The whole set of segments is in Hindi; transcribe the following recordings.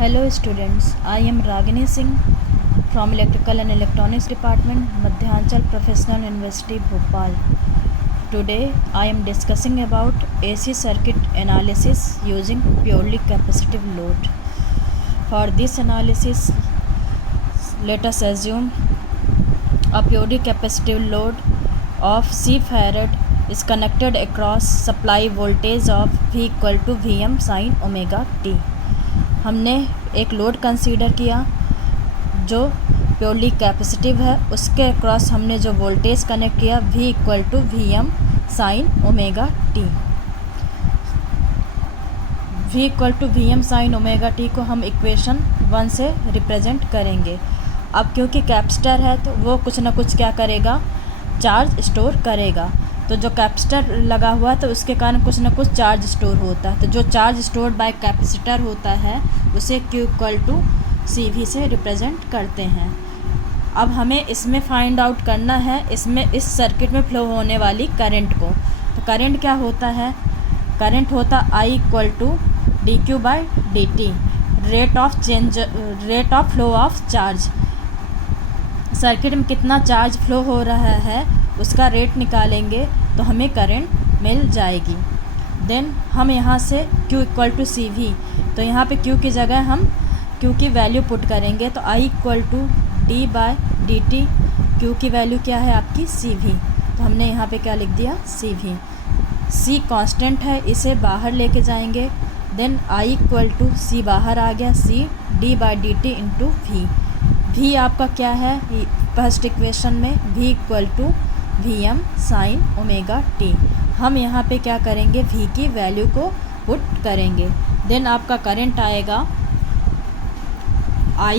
Hello students, I am Ragini Singh from Electrical and Electronics Department, Madhyanchal Professional University, Bhopal. Today I am discussing about AC circuit analysis using purely capacitive load. For this analysis, let us assume a purely capacitive load of C farad is connected across supply voltage of V equal to Vm sin omega t. हमने एक लोड कंसीडर किया जो प्योरली कैपेसिटिव है, उसके अक्रॉस हमने जो वोल्टेज कनेक्ट किया V equal to Vm sine omega t. V equal to Vm sine omega t को हम इक्वेशन 1 से रिप्रेजेंट करेंगे। अब क्योंकि कैपेसिटर है तो वो कुछ ना कुछ क्या करेगा, चार्ज स्टोर करेगा। तो जो कैपेसिटर लगा हुआ है तो उसके कारण कुछ ना कुछ चार्ज स्टोर होता है। तो जो चार्ज स्टोर बाय कैपेसिटर होता है उसे Q इक्वल टू CV से रिप्रेजेंट करते हैं। अब हमें इसमें फाइंड आउट करना है इसमें इस सर्किट में फ्लो होने वाली करंट को। तो करंट क्या होता है, करंट होता I equal to dQ by dt, rate of flow of charge. Circuit में कितना चार्ज फ्लो हो रहा है उसका रेट निकालेंगे तो हमें करंट मिल जाएगी। देन हम यहाँ से Q इक्वल टू CV, तो यहाँ पे Q की जगह हम Q की वैल्यू पुट करेंगे तो I equal to d by dt। Q की वैल्यू क्या है आपकी CV, तो हमने यहाँ पे क्या लिख दिया CV। C कांस्टेंट है, इसे बाहर लेके जाएंगे। Then I equal to C बाहर आ गया, C d by dt into V आपका क्या है फर्स्ट इक्वेशन में V equal to Vm sine omega t. हम यहाँ पे क्या करेंगे, V की वैल्यू को पुट करेंगे। देन आपका करंट आएगा I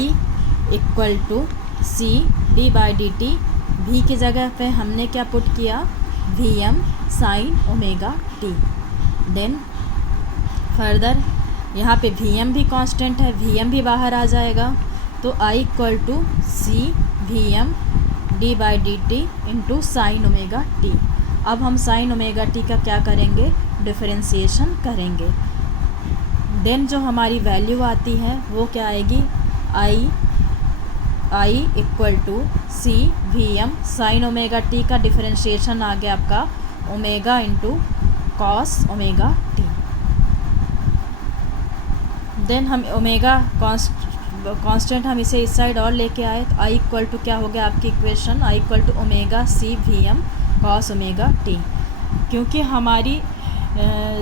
equal to C d by d t. V की जगह पे हमने क्या पुट किया, Vm sine omega t. Then further यहाँ पे Vm भी कांस्टेंट है, Vm भी बाहर आ जाएगा। तो I equal to C Vm d by d t into sine omega t. अब हम साइन ओमेगा टी का क्या करेंगे, डिफरेंशिएशन करेंगे। देन जो हमारी वैल्यू आती है वो क्या आएगी, I equal to C Vm sine omega t का डिफरेंशिएशन आ गया आपका omega into cos omega t. Then हम ओमेगा कांस्टेंट हम इसे इस साइड और लेके आए तो I इक्वल टू क्या हो गया आपकी equation, I equal to omega C Vm cos omega t. क्योंकि हमारी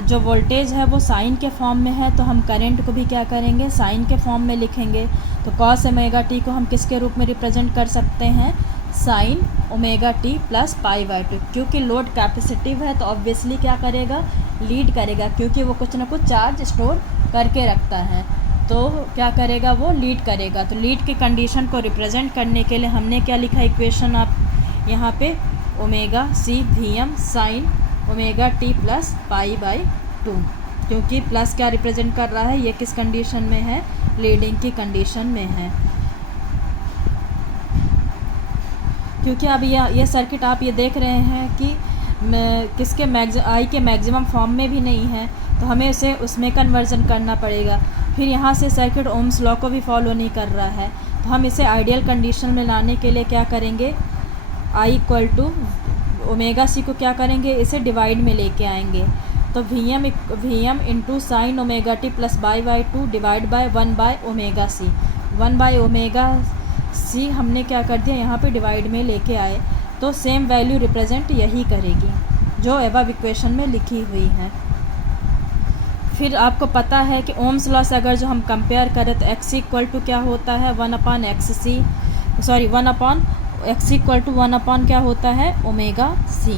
जो वोल्टेज है वो साइन के फॉर्म में है तो हम करंट को भी क्या करेंगे, साइन के फॉर्म में लिखेंगे। तो कॉस ओमेगा टी को हम किसके रूप में रिप्रेजेंट कर सकते हैं, sign omega t plus pi by two. क्योंकि लोड कैपेसिटिव है तो ऑब्वियसली क्या करेगा, लीड करेगा, क्योंकि वो कुछ ना कुछ चार्ज स्टोर करके रखता है तो क्या करेगा, वो लीड करेगा। तो लीड की कंडीशन को रिप्रेजेंट करने के लिए हमने क्या लिखा इक्वेशन, आप यहाँ पे omega C Vm sine omega t plus pi by two. क्योंकि प्लस क्या रिप्रेजेंट कर रहा है, ये किस कंडीशन में है, लीडिंग की कंडीशन में है। क्योंकि अब ये सर्किट आप ये देख रहे हैं कि किसके I के मैक्सिमम फॉर्म में भी नहीं है तो हमें उसे उसमें कन्वर्जन करना पड़ेगा। फिर यहाँ से सर्किट ओम्स लॉ को भी फॉलो नहीं कर रहा है तो हम इसे आइडियल कंडीशन में लाने के लिए क्या करेंगे, I equal to omega C को क्या करेंगे, इसे डिवाइड में लेके आएंगे। तो Vm into sine omega t plus by by two divide by 1 by omega C। 1 by omega C हमने क्या कर दिया, यहाँ पे डिवाइड में लेके आए तो सेम वैल्यू रिप्रेजेंट यही करेगी जो अबव इक्वेशन में लिखी हुई है। फिर आपको पता है कि ओम्स लॉ से अगर जो हम कंपेयर करें तो x इक्वल टू क्या होता है, 1 upon x equal to 1 upon क्या होता है, ओमेगा C।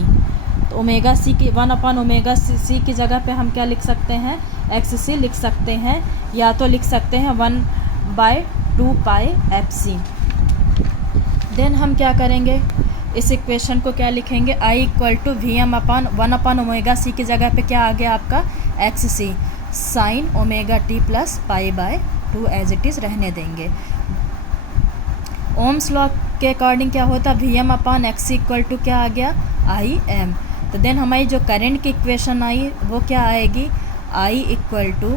तो ओमेगा C की 1 अपॉन ओमेगा C की जगह पे हम क्या लिख सकते हैं, XC लिख सकते हैं, या तो लिख सकते हैं 1 बाय 2 पाई FC। देन हम क्या करेंगे, इस इक्वेशन को क्या लिखेंगे, I equal to Vm upon 1 upon omega C की जगह पे क्या आ गया आपका XC sine omega t plus pi by 2 as it is रहने देंगे। ओम्स लॉ के अकॉर्डिंग क्या होता, Vm upon XC equal to क्या आ गया, Im। तो देन हमारी जो करंट की इक्वेशन आई वो क्या आएगी, I equal to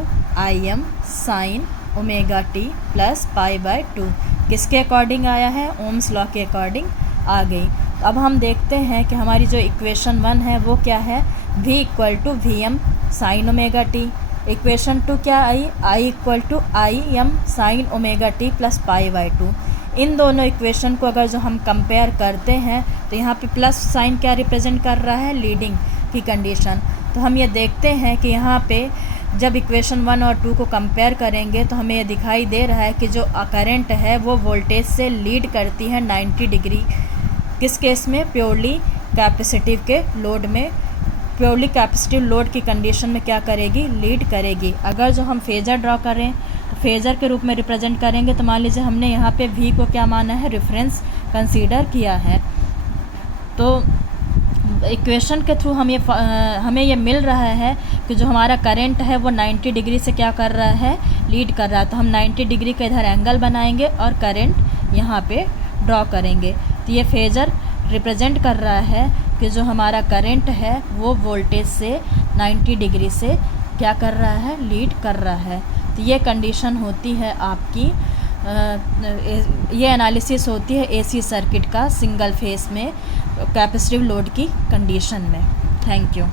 Im sine omega t plus pi by 2 किसके अकॉर्डिंग आया है, ओम्स लॉ के अकॉर्डिंग आ गई। अब हम देखते हैं कि हमारी जो इक्वेशन 1 है वो क्या है, v equal to V M sine omega t. Equation 2 क्या आई, i equal to I M sine omega t plus pi by 2। इन दोनों इक्वेशन को अगर जो हम कंपेयर करते हैं तो यहाँ पे प्लस साइन क्या रिप्रेजेंट कर रहा है, लीडिंग की कंडीशन। तो हम ये देखते हैं कि यहाँ पे जब इक्वेशन 1 और 2 को कंपेयर करेंगे तो हमें ये दिखाई दे रहा है कि जो करंट है वो वोल्टेज से लीड करती है 90 डिग्री। किस केस में, प्योरली कैपेसिटिव के लोड में, प्योरली कैपेसिटिव लोड की कंडीशन में क्या करेगी, लीड करेगी। अगर जो हम फेजर ड्रॉ करें तो फेजर के रूप में रिप्रेजेंट करेंगे तो मान लीजिए हमने यहाँ पे v को क्या माना है, रेफरेंस कंसीडर किया है। तो इक्वेशन के थ्रू हमें ये मिल रहा है कि जो हमारा करंट है वो 90 डिग्री से क्या कर रहा है, लीड कर रहा है। तो हम 90 डिग्री का इधर एंगल बनाएंगे और करंट यहाँ पे ड्रॉ करेंगे। तो ये फेजर रिप्रेजेंट कर रहा है कि जो हमारा करंट है वो वोल्टेज से 90 डिग्री से क्या कर रहा है, लीड कर रहा है। तो ये कंडीशन होती है आपकी, ये एनालिसिस होती है एसी सर्किट का सिंगल फेस में कैपेसिटिव लोड की कंडीशन में। Thank you.